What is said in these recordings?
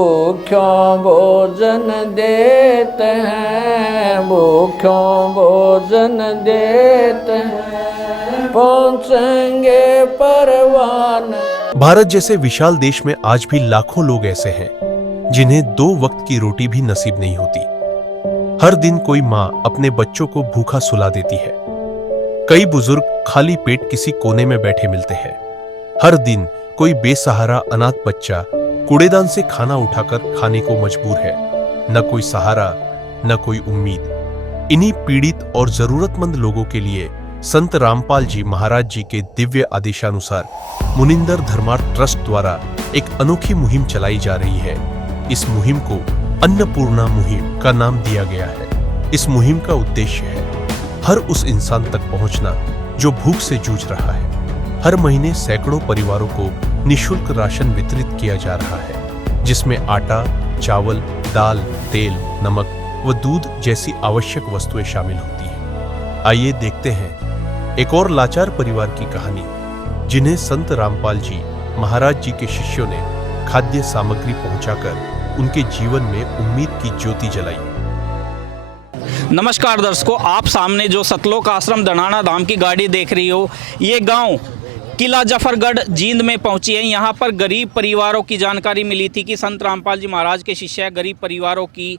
भूख्यों भोजन देते हैं, भूख्यों भोजन देते हैं, पहुँचेंगे परवान। भारत जैसे विशाल देश में आज भी लाखों लोग ऐसे हैं जिन्हें 2 वक्त की रोटी भी नसीब नहीं होती। हर दिन कोई माँ अपने बच्चों को भूखा सुला देती है। कई बुजुर्ग खाली पेट किसी कोने में बैठे मिलते हैं। हर दिन कोई बेसहारा अनाथ बच्चा कूड़ेदान से खाना उठाकर खाने को मजबूर है। न कोई सहारा, न कोई उम्मीद। इन्हीं पीड़ित और जरूरतमंद लोगों के लिए संत रामपाल जी महाराज जी के दिव्य आदेशानुसार मुनिंदर धर्मार्थ ट्रस्ट द्वारा एक अनोखी मुहिम चलाई जा रही है। इस मुहिम को अन्नपूर्णा मुहिम का नाम दिया गया है। इस मुहिम का उद्देश्य है हर उस इंसान तक पहुंचना जो भूख से जूझ रहा है। हर महीने सैकड़ों परिवारों को निःशुल्क राशन वितरित किया जा रहा है, जिसमें आटा, चावल, दाल, तेल, नमक व दूध जैसी आवश्यक वस्तुएं शामिल होती हैं। आइए देखते हैं एक और लाचार परिवार की कहानी, जिन्हें संत रामपाल जी महाराज जी के शिष्यों ने खाद्य सामग्री पहुंचाकर उनके जीवन में उम्मीद की ज्योति जलाई। नमस्कार दर्शकों, आप सामने जो सतलोक आश्रम दनाना धाम की गाड़ी देख रही हो, ये गांव किला जफरगढ़ जींद में पहुंची है। यहाँ पर गरीब परिवारों की जानकारी मिली थी कि संत रामपाल जी महाराज के शिष्य गरीब परिवारों की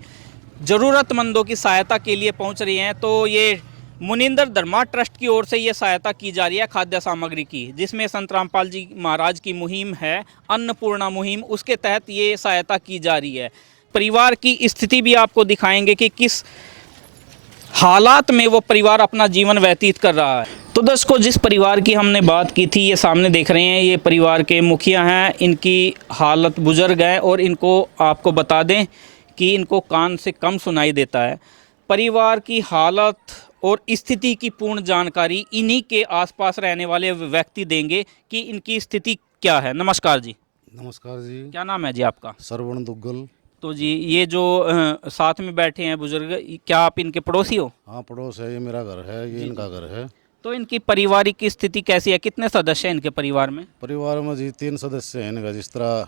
ज़रूरतमंदों की सहायता के लिए पहुंच रही हैं। तो ये मुनिंदर धर्मा ट्रस्ट की ओर से ये सहायता की जा रही है खाद्य सामग्री की, जिसमें संत रामपाल जी महाराज की मुहिम है अन्नपूर्णा मुहिम, उसके तहत ये सहायता की जा रही है। परिवार की स्थिति भी आपको दिखाएंगे कि किस हालात में वो परिवार अपना जीवन व्यतीत कर रहा है। तो दोस्तों, जिस परिवार की हमने बात की थी, ये सामने देख रहे हैं, ये परिवार के मुखिया हैं। इनकी हालत बुजुर्ग है और इनको आपको बता दें कि इनको कान से कम सुनाई देता है। परिवार की हालत और स्थिति की पूर्ण जानकारी इन्हीं के आसपास रहने वाले व्यक्ति देंगे कि इनकी स्थिति क्या है। नमस्कार जी। नमस्कार जी। क्या नाम है जी आपका? सरवण दुग्गल। तो जी, ये जो साथ में बैठे हैं बुजुर्ग, क्या आप इनके पड़ोसी हो? हाँ, पड़ोस है, ये मेरा घर है, ये इनका घर है। तो इनकी पारिवारिक की स्थिति कैसी है? कितने सदस्य हैं इनके परिवार में? परिवार में जी 3 सदस्य हैं इनका। जिस तरह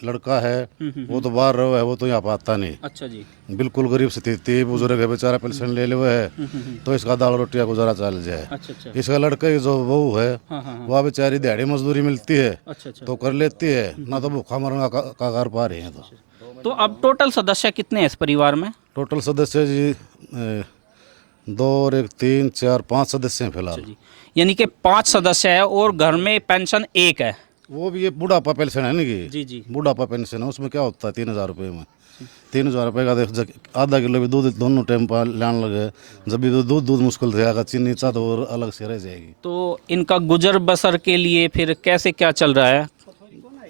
लड़का है वो तो बाहर रहो है, वो तो यहाँ पर आता नहीं। अच्छा जी। बिल्कुल गरीब स्थिति, बुजुर्ग है बेचारा, पेंशन ले हुए है तो इसका दाल रोटियाँ गुजारा चल जाए। अच्छा। इसका लड़के की जो बहू है वह बेचारी दिहाड़ी मजदूरी मिलती है अच्छा। तो कर लेती है, ना तो भूखा मरना कागार पा रही है। तो अब टोटल सदस्य कितने हैं इस परिवार में? टोटल सदस्य जी 2 और 1 3 4 5 सदस्य हैं फिलहाल। यानी कि 5 सदस्य है और घर में पेंशन 1 है। वो भी ये बुढ़ापा पेंशन है ना कि जी। बुढ़ापा पेंशन है, उसमें क्या होता है 3000 रुपये में। 3000 रुपये का आधा किलो भी दूध दोनों टाइम पर लाने लगे। जब भी दूध मुश्किल से आएगा, चीनी चाह तो और अलग से रह जाएगी। तो इनका गुजर बसर के लिए फिर कैसे क्या चल रहा है?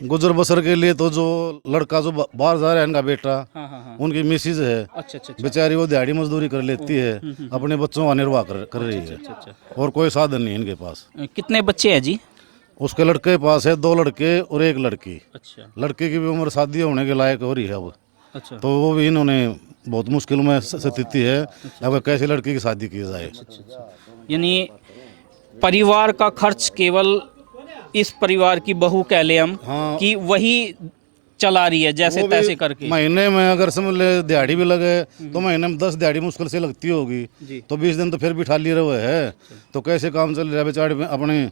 गुजर बसर के लिए तो जो लड़का जो बाहर जा रहा है इनका बेटा, उनकी मिसिज है। अच्छा। बेचारी वो दिहाड़ी मजदूरी कर लेती है, अपने बच्चों का निर्वाह कर रही है। और कोई साधन नहीं इनके पास। कितने बच्चे हैं जी? उसके लड़के के पास है 2 लड़के और 1 लड़की। अच्छा। लड़के की भी उम्र शादी होने के लायक हो रही है अब। अच्छा। तो वो भी इन्होंने बहुत मुश्किल में स्थिति है। अब कैसे लड़की की शादी की जाए। यानी परिवार का खर्च केवल इस परिवार की बहू कह ले हम, हाँ, कि वही चला रही है जैसे तैसे करके। महीने में अगर समझ ले दिहाड़ी भी लगे तो महीने में 10 दिहाड़ी मुश्किल से लगती होगी, तो 20 दिन तो फिर भी खाली रहे है। तो कैसे काम चल रहा है बेचारे में? अपने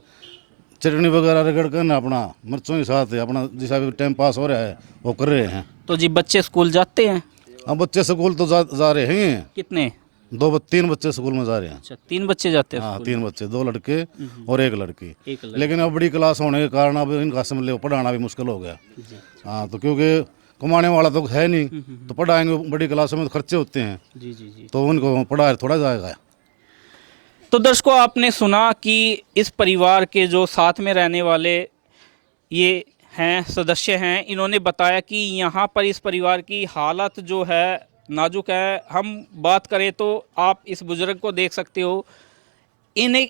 चटनी वगैरह रगड़ कर ना अपना मिर्चों के साथ अपना जैसा भी टाइम पास हो रहा है वो कर रहे हैं। तो जी, बच्चे स्कूल जाते हैं? हाँ, बच्चे स्कूल तो जा रहे हैं। कितने? 3 बच्चे स्कूल में जा रहे हैं। अच्छा, 3 बच्चे जाते हैं? हाँ, 3 बच्चे, 2 लड़के और 1 लड़की। एक लड़की। लेकिन अब बड़ी क्लास होने के कारण अब इनका समझ ले पढ़ाना भी मुश्किल हो गया। हाँ, तो क्योंकि कमाने वाला तो है नहीं, तो पढ़ाएंगे बड़ी क्लासों में तो खर्चे होते हैं। जी। तो उनको पढ़ाए थोड़ा जाएगा। तो दर्शकों, आपने सुना कि इस परिवार के जो साथ में रहने वाले ये हैं सदस्य हैं, इन्होंने बताया कि यहाँ पर इस परिवार की हालत जो है नाजुक है। हम बात करें तो आप इस बुजुर्ग को देख सकते हो, इन्हें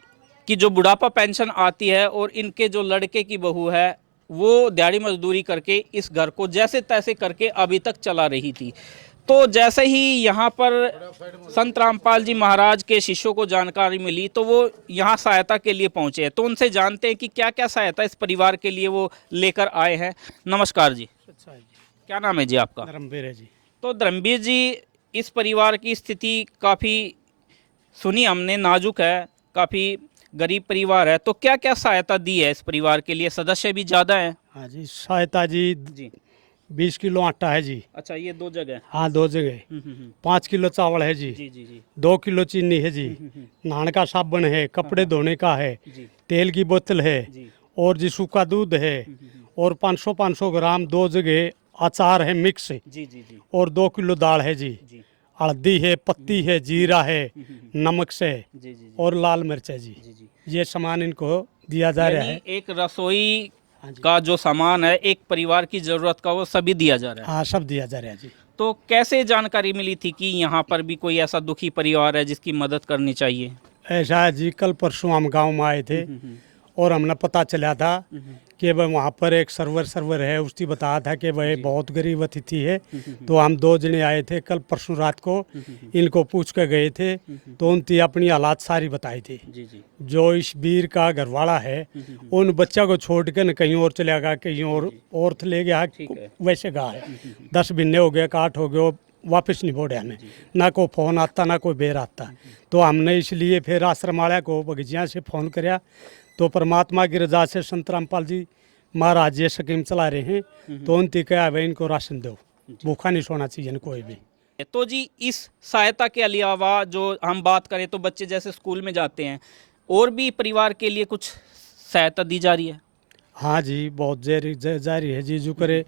की जो बुढ़ापा पेंशन आती है और इनके जो लड़के की बहू है वो दिहाड़ी मजदूरी करके इस घर को जैसे तैसे करके अभी तक चला रही थी। तो जैसे ही यहाँ पर संत रामपाल जी महाराज के शिष्यों को जानकारी मिली तो वो यहाँ सहायता के लिए पहुँचे हैं। तो उनसे जानते हैं कि क्या क्या सहायता इस परिवार के लिए वो लेकर आए हैं। नमस्कार जी। क्या नाम है जी आपका? धर्मवीर है जी। तो धर्मवीर जी, इस परिवार की स्थिति काफ़ी सुनी हमने, नाजुक है, काफ़ी गरीब परिवार है। तो क्या क्या सहायता दी है इस परिवार के लिए? सदस्य भी ज़्यादा हैं? हाँ जी, सहायता जी जी। 20 किलो आटा है जी। अच्छा, ये 2 जगह। हाँ, 2 जगह। 5 किलो चावल है जी। जी जी जी 2 किलो चीनी है जी। नहाने का साबुन है, कपड़े धोने का है, जी तेल की बोतल है, जी और जी सूखा दूध है, और 500 ग्राम 2 जगह अचार है मिक्स, जी जी जी और 2 किलो दाल है जी। जी हल्दी है, पत्ती है, जीरा है, नमक से, जी जी और लाल मिर्च है जी। जी जी। ये सामान इनको दिया जा रहा यानी है। एक रसोई हाँ जी। का जो सामान है, एक परिवार की ज़रूरत का, वो सभी दिया जा रहा है। हाँ, सब दिया जा रहा है जी। तो कैसे जानकारी मिली थी कि यहाँ पर भी कोई ऐसा दुखी परिवार है जिसकी मदद करनी चाहिए? ऐसा है जी, कल परसों हम गांव में आए थे, और हमने पता चला था कि भाई वहाँ पर एक सर्वर है, उसकी बताया था कि भाई बहुत गरीब अतिथि है। तो हम 2 जने आए थे कल परसों रात को, इनको पूछ के गए थे, तो उनकी अपनी हालात सारी बताई थी। जी जी जो इस वीर का घरवाला है, उन बच्चा को छोड़ के न कहीं और चला गया, कहीं और ले गया, है। वैसे गया है। 10 महीने हो गए, 8 हो गए, वापस नहीं बोले हमें, ना कोई फ़ोन आता ना कोई बेर आता। तो हमने इसलिए फिर आश्रम वाले को बगीचिया से फ़ोन कराया, तो परमात्मा की रजा से संत रामपाल जी महाराज ये स्कीम चला रहे हैं, तो उनती कहा भाई इनको राशन दो, भूखा नहीं सोना चाहिए न कोई भी। तो जी, इस सहायता के अलावा जो हम बात करें तो बच्चे जैसे स्कूल में जाते हैं, और भी परिवार के लिए कुछ सहायता दी जा रही है? हाँ जी, बहुत जारी है जी। जो करे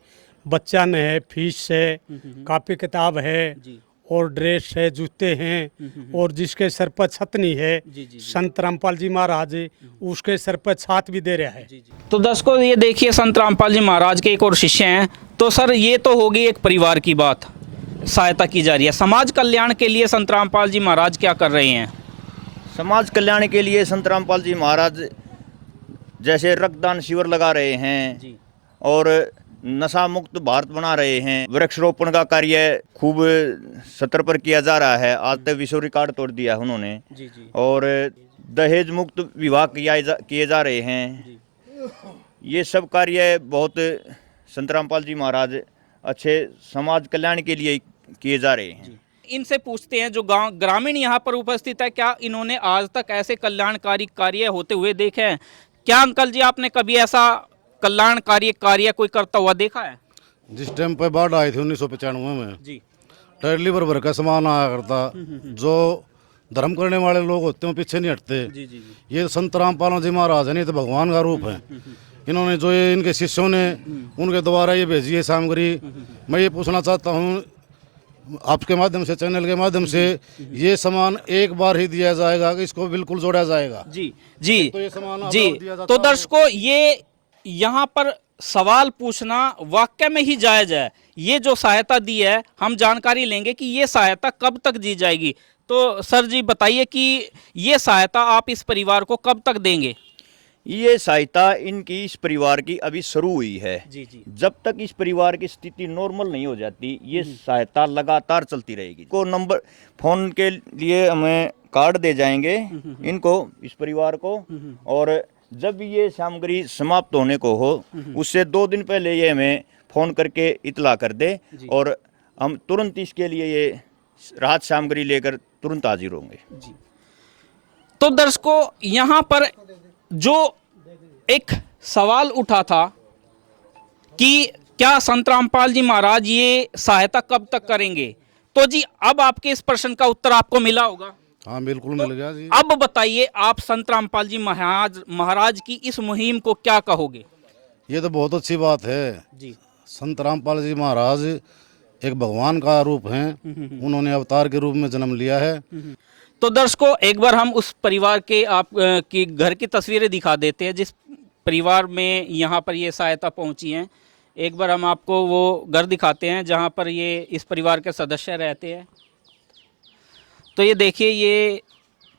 बच्चा ने है, फीस है, कापी किताब है, जी और ड्रेस है, जूते हैं, और जिसके सर पर छत नहीं है, जी जी संत रामपाल जी महाराज उसके सर पर छात भी दे रहा है। तो दर्शकों, ये देखिए, संत रामपाल जी महाराज के एक और शिष्य हैं। तो सर, ये तो होगी एक परिवार की बात, सहायता की जा रही है। समाज कल्याण के लिए संत रामपाल जी महाराज क्या कर रहे हैं? समाज कल्याण के लिए संत रामपाल जी महाराज जैसे रक्तदान शिविर लगा रहे हैं जी और नशा मुक्त भारत बना रहे हैं। वृक्षारोपण का कार्य खूब सतर पर किया जा रहा है। आज तक विश्व रिकॉर्ड तोड़ दिया है उन्होंने। जी जी और दहेज मुक्त विवाह किए जा रहे हैं। ये सब कार्य बहुत संत रामपाल जी महाराज अच्छे समाज कल्याण के लिए किए जा रहे हैं। इनसे पूछते हैं, जो गांव ग्रामीण यहाँ पर उपस्थित है, क्या इन्होंने आज तक ऐसे कल्याणकारी कार्य होते हुए देखे हैं? क्या अंकल जी, आपने कभी ऐसा कल्याणकारी कार्य कोई करता हुआ देखा है? जिस टाइम पे बाढ़ आई थी 1995 में, जी ट्रैली भर भर का सामान आया करता। जो धर्म करने वाले लोग होते हैं वो पीछे नहीं हटते। जी जी जी ये संत रामपाल जी महाराज है, नहीं तो भगवान का रूप है। इन्होंने जो ये इनके शिष्यों ने उनके द्वारा ये भेजी है सामग्री। मैं ये पूछना चाहता हूँ आपके माध्यम से, चैनल के माध्यम से, ये सामान एक बार ही दिया जाएगा कि इसको बिल्कुल जोड़ा जाएगा? जी जी तो ये सामान अब जी। दिया जाता तो है। दर्शकों, ये यहाँ पर सवाल पूछना वाकई में ही जायज है। ये जो सहायता दी है, हम जानकारी लेंगे कि ये सहायता कब तक दी जाएगी। तो सर जी, बताइए कि ये सहायता आप इस परिवार को कब तक देंगे? ये सहायता इनकी इस परिवार की अभी शुरू हुई है। जी जी जब तक इस परिवार की स्थिति नॉर्मल नहीं हो जाती, ये सहायता लगातार चलती रहेगी। को नंबर फोन के लिए हमें कार्ड दे जाएंगे इनको, इस परिवार को। और जब ये सामग्री समाप्त होने को हो, उससे 2 दिन पहले ये हमें फोन करके इतला कर दे, और हम तुरंत इसके लिए ये राहत सामग्री लेकर तुरंत हाजिर होंगे। जी। तो दर्शकों, यहाँ पर जो एक सवाल उठा था कि क्या संत रामपाल जी महाराज ये सहायता कब तक करेंगे, तो जी अब आपके इस प्रश्न का उत्तर आपको मिला होगा। हाँ, बिल्कुल मिल गया जी। अब बताइए, आप संत रामपाल जी महाराज की इस मुहिम को क्या कहोगे? ये तो बहुत अच्छी बात है। जी संत रामपाल जी महाराज एक भगवान का रूप हैं। उन्होंने अवतार के रूप में जन्म लिया है। तो दर्शकों, एक बार हम उस परिवार के आप की घर की तस्वीरें दिखा देते हैं, जिस परिवार में यहाँ पर ये सहायता पहुँची है। एक बार हम आपको वो घर दिखाते हैं जहाँ पर ये इस परिवार के सदस्य रहते हैं। तो ये देखिए, ये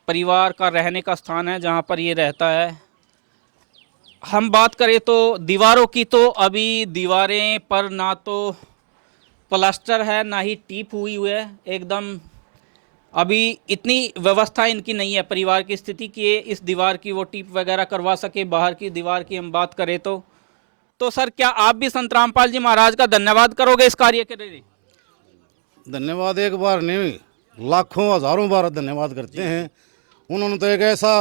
परिवार का रहने का स्थान है जहाँ पर ये रहता है। हम बात करें तो दीवारों की, तो अभी दीवारें पर ना तो प्लास्टर है, ना ही टीप हुई है। एकदम अभी इतनी व्यवस्था इनकी नहीं है परिवार की स्थिति की इस दीवार की वो टीप वगैरह करवा सके। बाहर की दीवार की हम बात करें तो तो सर क्या आप भी संत रामपाल जी महाराज का धन्यवाद करोगे इस कार्य के लिए? धन्यवाद एक बार नहीं, लाखों हजारों बार धन्यवाद करते हैं। उन्होंने तो एक ऐसा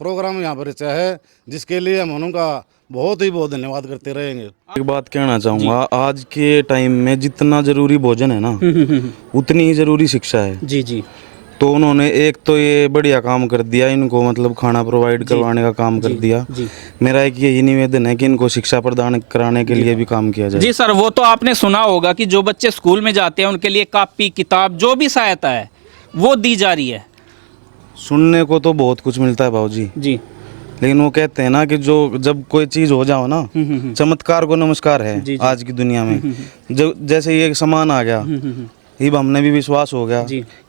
प्रोग्राम यहाँ पर रचा है जिसके लिए हम उनका बहुत धन्यवाद करते रहेंगे। एक बात कहना चाहूँगा, आज के टाइम में जितना जरूरी भोजन है ना उतनी ही जरूरी शिक्षा है। जी जी। तो उन्होंने एक तो ये बढ़िया काम कर दिया, इनको मतलब खाना प्रोवाइड करवाने का काम कर दिया। मेरा एक यही निवेदन है कि इनको शिक्षा प्रदान कराने के लिए भी काम किया जाए। जी सर, वो तो आपने सुना होगा कि जो बच्चे स्कूल में जाते हैं उनके लिए कॉपी किताब जो भी सहायता है वो दी जा रही है। सुनने को तो बहुत कुछ मिलता है भाऊजी जी, लेकिन वो कहते हैं ना कि जो जब कोई चीज हो जाओ ना, चमत्कार को नमस्कार है। आज की दुनिया में जो जैसे ये सामान आ गया, ये हमने भी विश्वास हो गया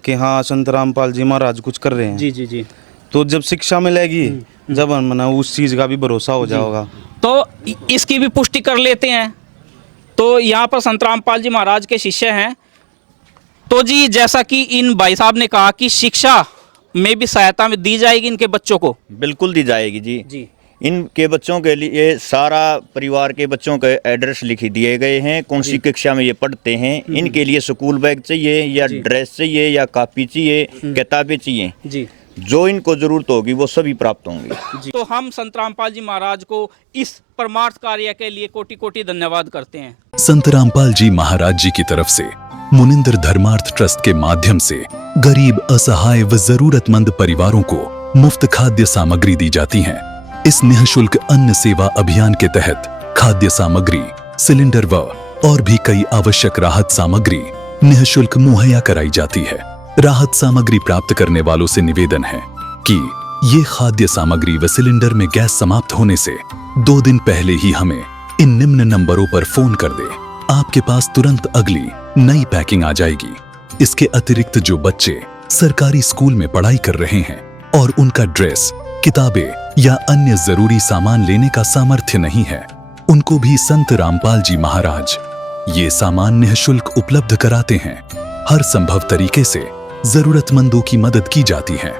कि हाँ संत रामपाल जी महाराज कुछ कर रहे हैं। जी जी जी। तो जब शिक्षा मिलेगी, जब हम उस चीज का भी भरोसा हो जाएगा, तो इसकी भी पुष्टि कर लेते हैं। तो यहाँ पर संत रामपाल जी महाराज के शिष्य हैं। तो जी जैसा कि इन भाई साहब ने कहा कि शिक्षा में भी सहायता में दी जाएगी इनके बच्चों को। बिल्कुल दी जाएगी जी। इनके बच्चों के लिए सारा परिवार के बच्चों के एड्रेस लिख दिए गए हैं, कौन सी कक्षा में ये पढ़ते हैं। इनके लिए स्कूल बैग चाहिए या ड्रेस चाहिए या कॉपी चाहिए, किताबें चाहिए जी, जो इनको जरूरत होगी वो सभी प्राप्त होंगी। तो हम संत रामपाल जी महाराज को इस परमार्थ कार्य के लिए कोटि कोटि धन्यवाद करते हैं। संत रामपाल जी महाराज जी की तरफ से मुनिंद्र धर्मार्थ ट्रस्ट के माध्यम से गरीब, असहाय व जरूरतमंद परिवारों को मुफ्त खाद्य सामग्री दी जाती है। इस निःशुल्क अन्न सेवा अभियान के तहत खाद्य सामग्री, सिलेंडर व और भी कई आवश्यक राहत सामग्री निःशुल्क मुहैया कराई जाती है। राहत सामग्री प्राप्त करने वालों से निवेदन है कि ये खाद्य सामग्री व सिलेंडर में गैस समाप्त होने से 2 दिन पहले ही हमें इन निम्न नंबरों पर फोन कर दे। आपके पास तुरंत अगली नई पैकिंग आ जाएगी। इसके अतिरिक्त जो बच्चे सरकारी स्कूल में पढ़ाई कर रहे हैं और उनका ड्रेस, किताबें या अन्य जरूरी सामान लेने का सामर्थ्य नहीं है, उनको भी संत रामपाल जी महाराज ये सामान निःशुल्क उपलब्ध कराते हैं। हर संभव तरीके से जरूरतमंदों की मदद की जाती है।